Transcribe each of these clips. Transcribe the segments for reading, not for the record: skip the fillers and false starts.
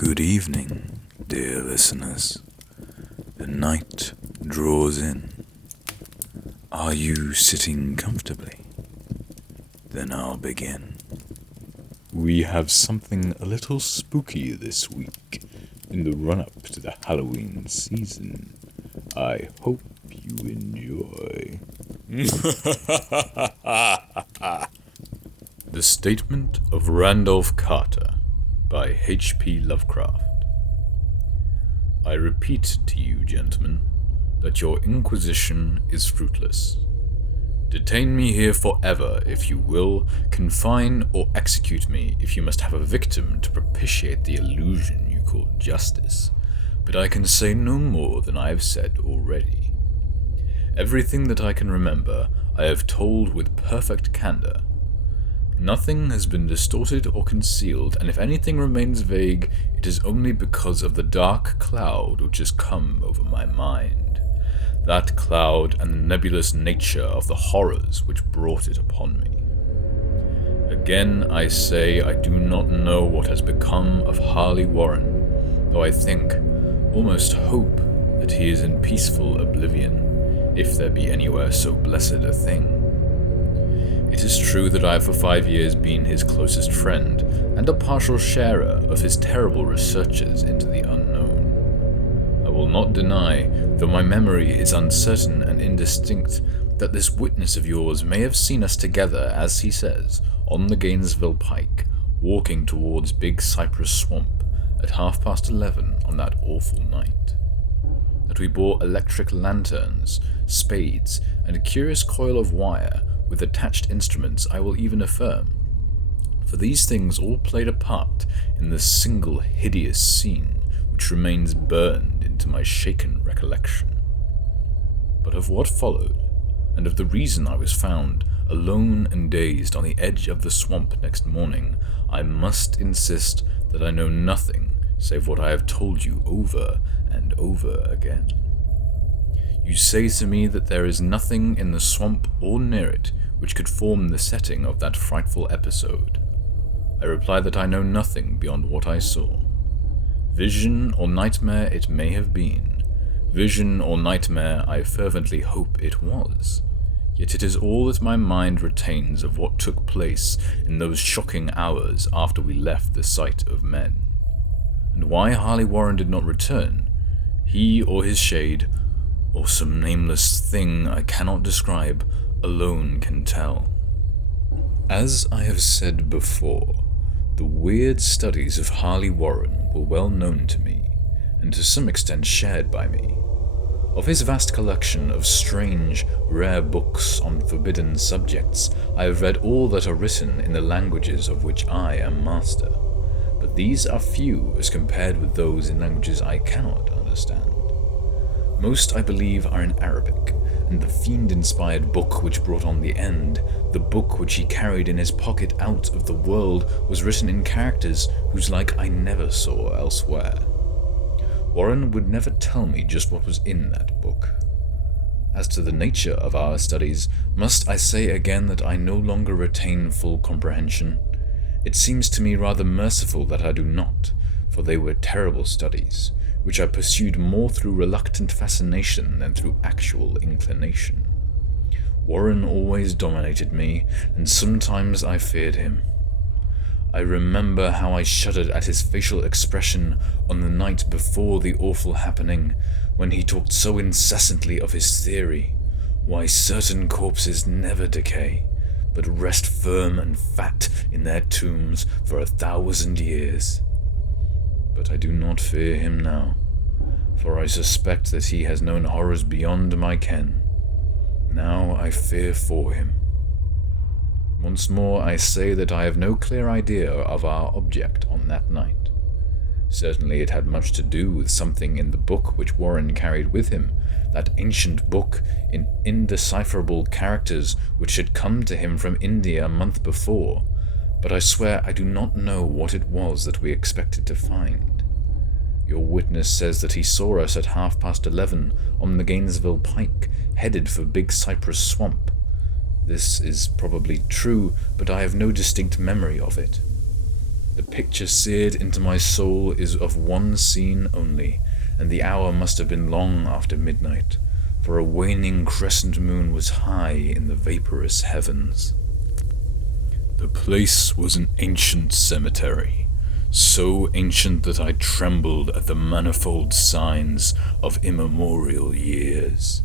Good evening, dear listeners. The night draws in. Are you sitting comfortably? Then I'll begin. We have something a little spooky this week in the run-up to the Halloween season. I hope you enjoy. The Statement of Randolph Carter by H.P. Lovecraft. I repeat to you, gentlemen, that your inquisition is fruitless. Detain me here forever if you will, confine or execute me if you must have a victim to propitiate the illusion you call justice, but I can say no more than I have said already. Everything that I can remember I have told with perfect candor. Nothing has been distorted or concealed, and if anything remains vague, it is only because of the dark cloud which has come over my mind. That cloud and the nebulous nature of the horrors which brought it upon me. Again I say I do not know what has become of Harley Warren, though I think, almost hope, that he is in peaceful oblivion, if there be anywhere so blessed a thing. It is true that I have for 5 years been his closest friend, and a partial sharer of his terrible researches into the unknown. I will not deny, though my memory is uncertain and indistinct, that this witness of yours may have seen us together, as he says, on the Gainesville Pike, walking towards Big Cypress Swamp at 11:30 on that awful night. That we bore electric lanterns, spades, and a curious coil of wire with attached instruments, I will even affirm, for these things all played a part in the single hideous scene which remains burned into my shaken recollection. But of what followed, and of the reason I was found alone and dazed on the edge of the swamp next morning, I must insist that I know nothing save what I have told you over and over again. You say to me that there is nothing in the swamp or near it which could form the setting of that frightful episode. I reply that I know nothing beyond what I saw. Vision or nightmare it may have been. Vision or nightmare I fervently hope it was. Yet it is all that my mind retains of what took place in those shocking hours after we left the sight of men. And why Harley Warren did not return, he or his shade, or some nameless thing I cannot describe, alone can tell. As I have said before, the weird studies of Harley Warren were well known to me, and to some extent shared by me. Of his vast collection of strange, rare books on forbidden subjects, I have read all that are written in the languages of which I am master, but these are few as compared with those in languages I cannot understand. Most, I believe, are in Arabic, and the fiend-inspired book which brought on the end, the book which he carried in his pocket out of the world, was written in characters whose like I never saw elsewhere. Warren would never tell me just what was in that book. As to the nature of our studies, must I say again that I no longer retain full comprehension? It seems to me rather merciful that I do not, for they were terrible studies, which I pursued more through reluctant fascination than through actual inclination. Warren always dominated me, and sometimes I feared him. I remember how I shuddered at his facial expression on the night before the awful happening, when he talked so incessantly of his theory, why certain corpses never decay, but rest firm and fat in their tombs for 1,000 years. But I do not fear him now, for I suspect that he has known horrors beyond my ken. Now I fear for him. Once more I say that I have no clear idea of our object on that night. Certainly it had much to do with something in the book which Warren carried with him, that ancient book in indecipherable characters which had come to him from India a month before, but I swear I do not know what it was that we expected to find. Your witness says that he saw us at 11:30 on the Gainesville Pike, headed for Big Cypress Swamp. This is probably true, but I have no distinct memory of it. The picture seared into my soul is of one scene only, and the hour must have been long after midnight, for a waning crescent moon was high in the vaporous heavens. The place was an ancient cemetery, so ancient that I trembled at the manifold signs of immemorial years.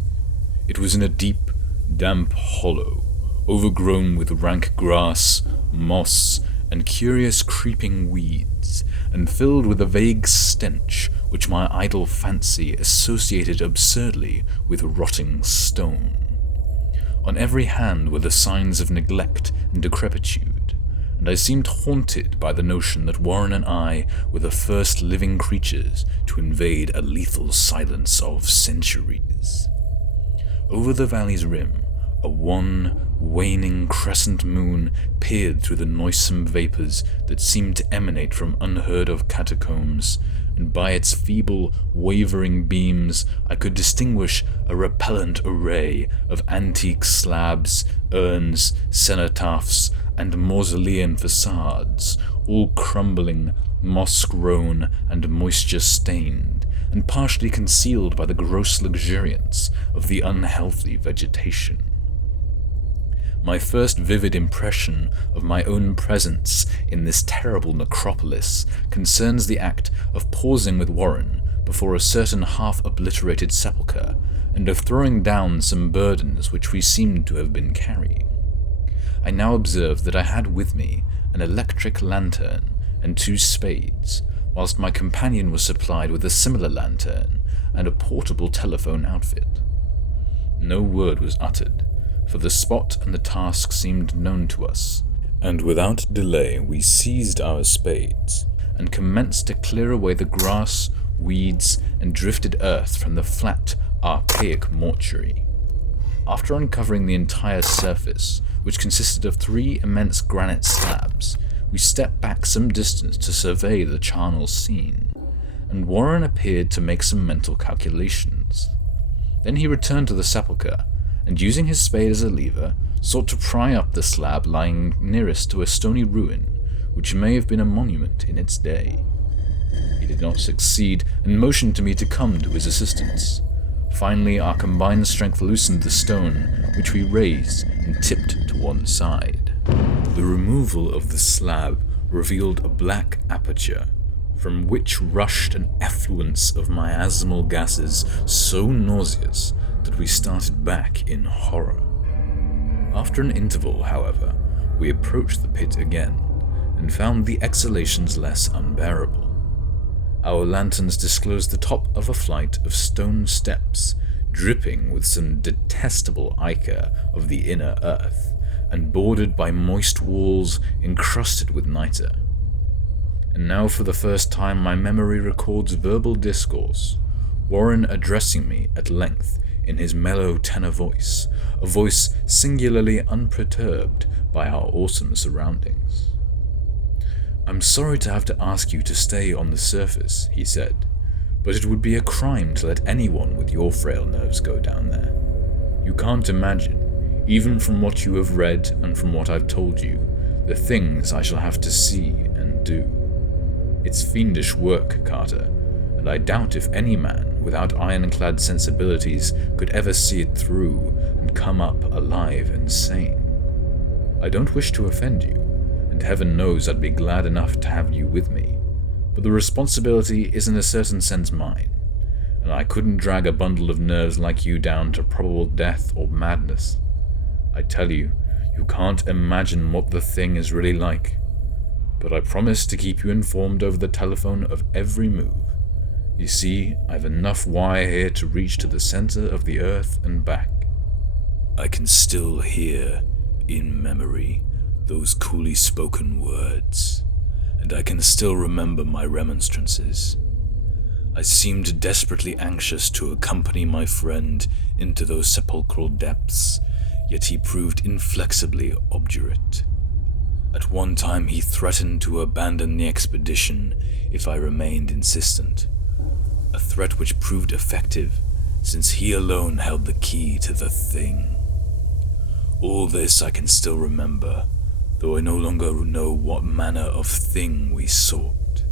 It was in a deep, damp hollow, overgrown with rank grass, moss, and curious creeping weeds, and filled with a vague stench which my idle fancy associated absurdly with rotting stone. On every hand were the signs of neglect and decrepitude, and I seemed haunted by the notion that Warren and I were the first living creatures to invade a lethal silence of centuries. Over the valley's rim, a wan, waning crescent moon peered through the noisome vapors that seemed to emanate from unheard-of catacombs, and by its feeble, wavering beams I could distinguish a repellent array of antique slabs, urns, cenotaphs, and mausolean facades, all crumbling, moss-grown, and moisture-stained, and partially concealed by the gross luxuriance of the unhealthy vegetation. My first vivid impression of my own presence in this terrible necropolis concerns the act of pausing with Warren before a certain half-obliterated sepulchre, and of throwing down some burdens which we seemed to have been carrying. I now observed that I had with me an electric lantern and 2 spades, whilst my companion was supplied with a similar lantern and a portable telephone outfit. No word was uttered, for the spot and the task seemed known to us, and without delay we seized our spades and commenced to clear away the grass, weeds, and drifted earth from the flat, archaic mortuary. After uncovering the entire surface, which consisted of 3 immense granite slabs, we stepped back some distance to survey the charnel scene, and Warren appeared to make some mental calculations. Then he returned to the sepulchre, and using his spade as a lever, sought to pry up the slab lying nearest to a stony ruin, which may have been a monument in its day. He did not succeed, and motioned to me to come to his assistance. Finally, our combined strength loosened the stone, which we raised and tipped to one side. The removal of the slab revealed a black aperture, from which rushed an effluence of miasmal gases so nauseous that we started back in horror. After an interval, however, we approached the pit again, and found the exhalations less unbearable. Our lanterns disclosed the top of a flight of stone steps, dripping with some detestable ichor of the inner earth, and bordered by moist walls encrusted with niter. And now for the first time my memory records verbal discourse, Warren addressing me at length in his mellow tenor voice, a voice singularly unperturbed by our awesome surroundings. "I'm sorry to have to ask you to stay on the surface," he said, "but it would be a crime to let anyone with your frail nerves go down there. You can't imagine, even from what you have read and from what I've told you, the things I shall have to see and do. It's fiendish work, Carter, and I doubt if any man without ironclad sensibilities could ever see it through and come up alive and sane. I don't wish to offend you, and heaven knows I'd be glad enough to have you with me, but the responsibility is in a certain sense mine, and I couldn't drag a bundle of nerves like you down to probable death or madness. I tell you, you can't imagine what the thing is really like, but I promise to keep you informed over the telephone of every move. You see, I've enough wire here to reach to the center of the earth and back." I can still hear, in memory, those coolly spoken words, and I can still remember my remonstrances. I seemed desperately anxious to accompany my friend into those sepulchral depths, yet he proved inflexibly obdurate. At one time he threatened to abandon the expedition if I remained insistent, a threat which proved effective, since he alone held the key to the thing. All this I can still remember, though I no longer know what manner of thing we sought.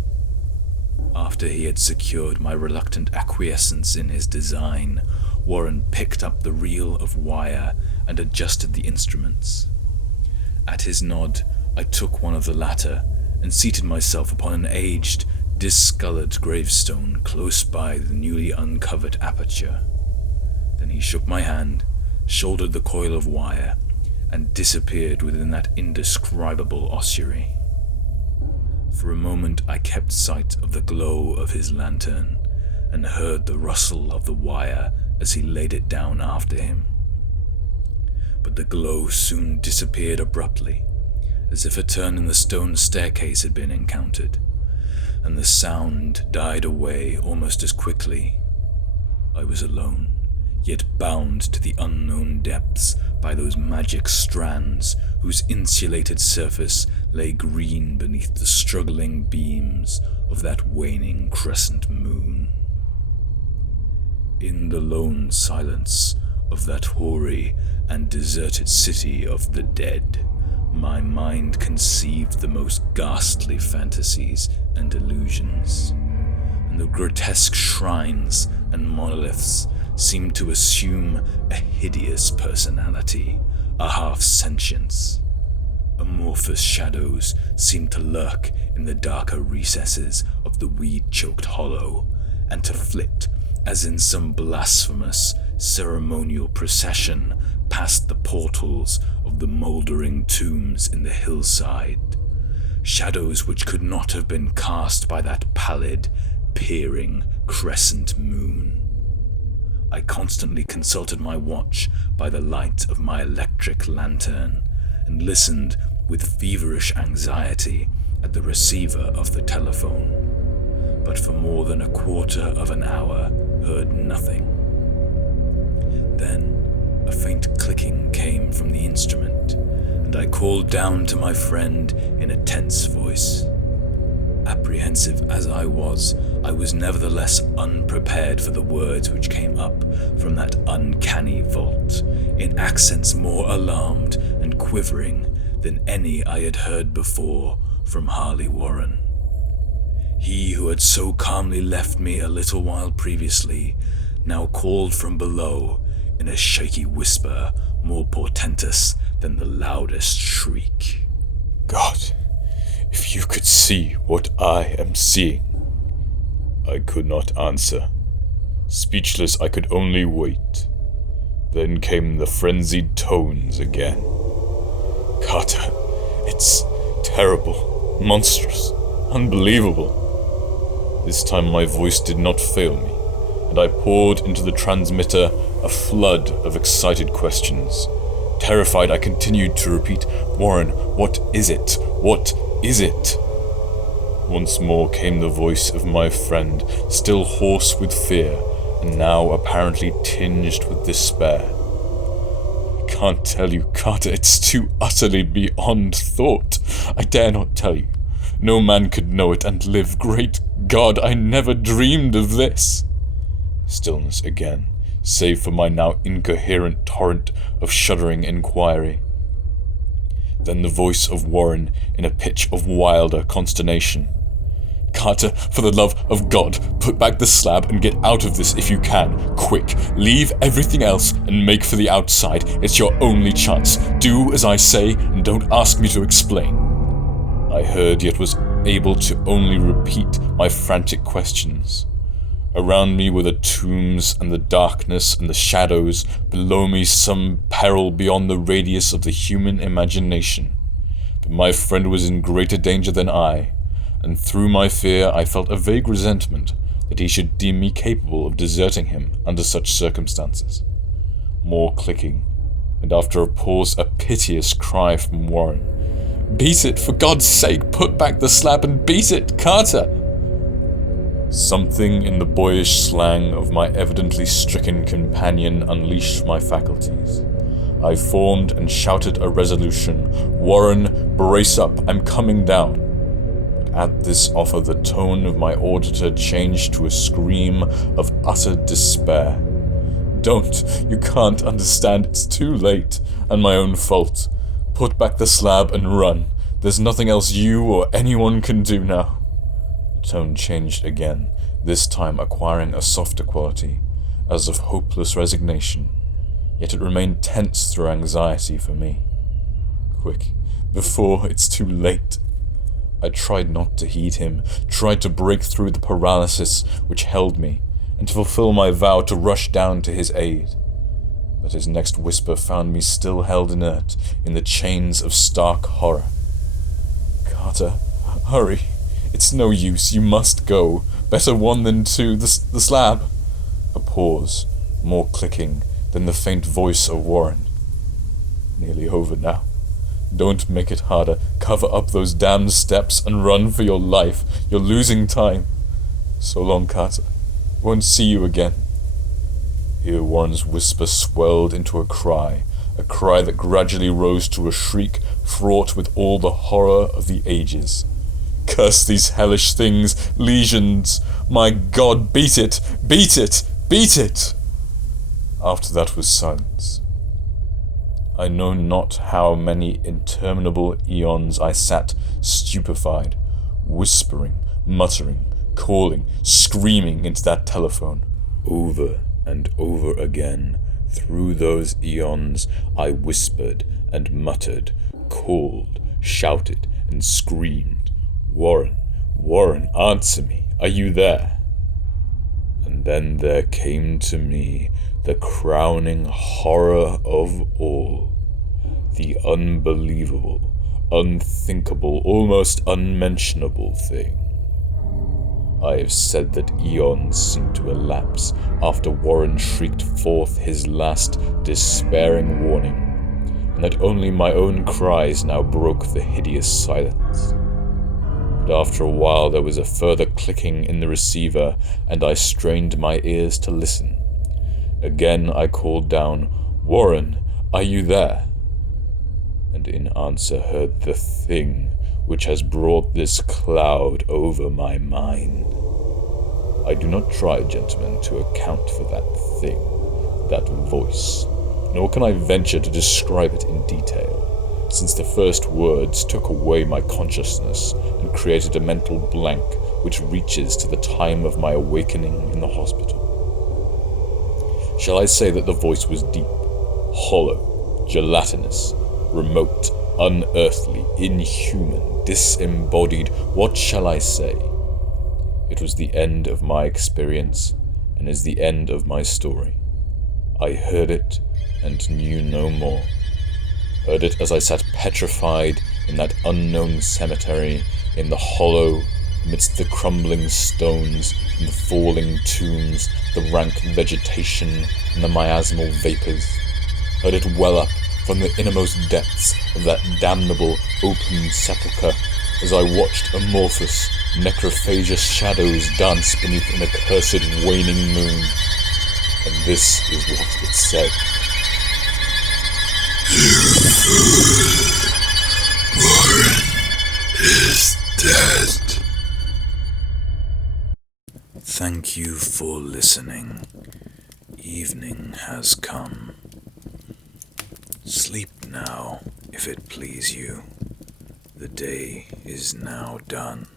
After he had secured my reluctant acquiescence in his design, Warren picked up the reel of wire and adjusted the instruments. At his nod, I took one of the latter and seated myself upon an aged, discolored gravestone close by the newly uncovered aperture. Then he shook my hand, shouldered the coil of wire, and disappeared within that indescribable ossuary. For a moment I kept sight of the glow of his lantern and heard the rustle of the wire as he laid it down after him. But the glow soon disappeared abruptly, as if a turn in the stone staircase had been encountered, and the sound died away almost as quickly. I was alone, yet bound to the unknown depths by those magic strands whose insulated surface lay green beneath the struggling beams of that waning crescent moon. In the lone silence of that hoary and deserted city of the dead, my mind conceived the most ghastly fantasies and illusions, and the grotesque shrines and monoliths seemed to assume a hideous personality, a half-sentience. Amorphous shadows seemed to lurk in the darker recesses of the weed-choked hollow, and to flit, as in some blasphemous ceremonial procession, past the portals of the mouldering tombs in the hillside, shadows which could not have been cast by that pallid, peering crescent moon. I constantly consulted my watch by the light of my electric lantern, and listened with feverish anxiety at the receiver of the telephone, but for more than a quarter of an hour heard nothing. Then a faint clicking came from the instrument, and I called down to my friend in a tense voice. Apprehensive as I was nevertheless unprepared for the words which came up from that uncanny vault, in accents more alarmed and quivering than any I had heard before from Harley Warren. He who had so calmly left me a little while previously now called from below in a shaky whisper more portentous than the loudest shriek. God, if you could see what I am seeing. I could not answer. Speechless, I could only wait. Then came the frenzied tones again. Carter, it's terrible, monstrous, unbelievable. This time my voice did not fail me, and I poured into the transmitter a flood of excited questions. Terrified, I continued to repeat, "Warren, what is it? What is it?" Once more came the voice of my friend, still hoarse with fear, and now apparently tinged with despair. "I can't tell you, Carter, it's too utterly beyond thought. I dare not tell you. No man could know it and live. Great God, I never dreamed of this." Stillness again, save for my now incoherent torrent of shuddering inquiry. Then the voice of Warren in a pitch of wilder consternation. "Carter, for the love of God, put back the slab and get out of this if you can. Quick, leave everything else and make for the outside. It's your only chance. Do as I say and don't ask me to explain." I heard, yet was able to only repeat my frantic questions. Around me were the tombs and the darkness and the shadows, below me some peril beyond the radius of the human imagination. But my friend was in greater danger than I, and through my fear I felt a vague resentment that he should deem me capable of deserting him under such circumstances. More clicking, and after a pause a piteous cry from Warren. "Beat it, for God's sake, put back the slab and beat it, Carter!" Something in the boyish slang of my evidently stricken companion unleashed my faculties. I formed and shouted a resolution. "Warren, brace up, I'm coming down." But at this offer the tone of my auditor changed to a scream of utter despair. "Don't, you can't understand, it's too late, and my own fault. Put back the slab and run. There's nothing else you or anyone can do now. The tone changed again, this time acquiring a softer quality, as of hopeless resignation, yet it remained tense through anxiety for me. Quick, before it's too late. I tried not to heed him, tried to break through the paralysis which held me, and to fulfill my vow to rush down to his aid. But his next whisper found me still held inert in the chains of stark horror. Carter, hurry. It's no use, you must go. Better one than two, the slab. A pause, more clicking than the faint voice of Warren. Nearly over now. Don't make it harder. Cover up those damned steps and run for your life. You're losing time. So long, Carter. Won't see you again. Here Warren's whisper swelled into a cry that gradually rose to a shriek fraught with all the horror of the ages. Curse these hellish things, lesions! My God, beat it! Beat it! Beat it! After that was silence. I know not how many interminable eons I sat stupefied, whispering, muttering, calling, screaming into that telephone. Over and over again, through those eons, I whispered and muttered, called, shouted, and screamed, Warren, Warren, answer me, are you there? And then there came to me the crowning horror of all, the unbelievable, unthinkable, almost unmentionable thing. I have said that eons seemed to elapse after Warren shrieked forth his last despairing warning, and that only my own cries now broke the hideous silence. But after a while there was a further clicking in the receiver, and I strained my ears to listen. Again I called down, Warren, are you there? And in answer heard the thing which has brought this cloud over my mind. I do not try, gentlemen, to account for that thing, that voice, nor can I venture to describe it in detail, since the first words took away my consciousness and created a mental blank which reaches to the time of my awakening in the hospital. Shall I say that the voice was deep, hollow, gelatinous, remote, unearthly, inhuman, disembodied? What shall I say? It was the end of my experience, and is the end of my story. I heard it, and knew no more. Heard it as I sat petrified in that unknown cemetery, in the hollow, amidst the crumbling stones, and the falling tombs, the rank vegetation, and the miasmal vapors. Heard it well up from the innermost depths of that damnable open sepulchre, as I watched amorphous, necrophagous shadows dance beneath an accursed waning moon. And this is what it said. You fool! Warren is dead. Thank you for listening. Evening has come. Sleep now, if it please you. The day is now done.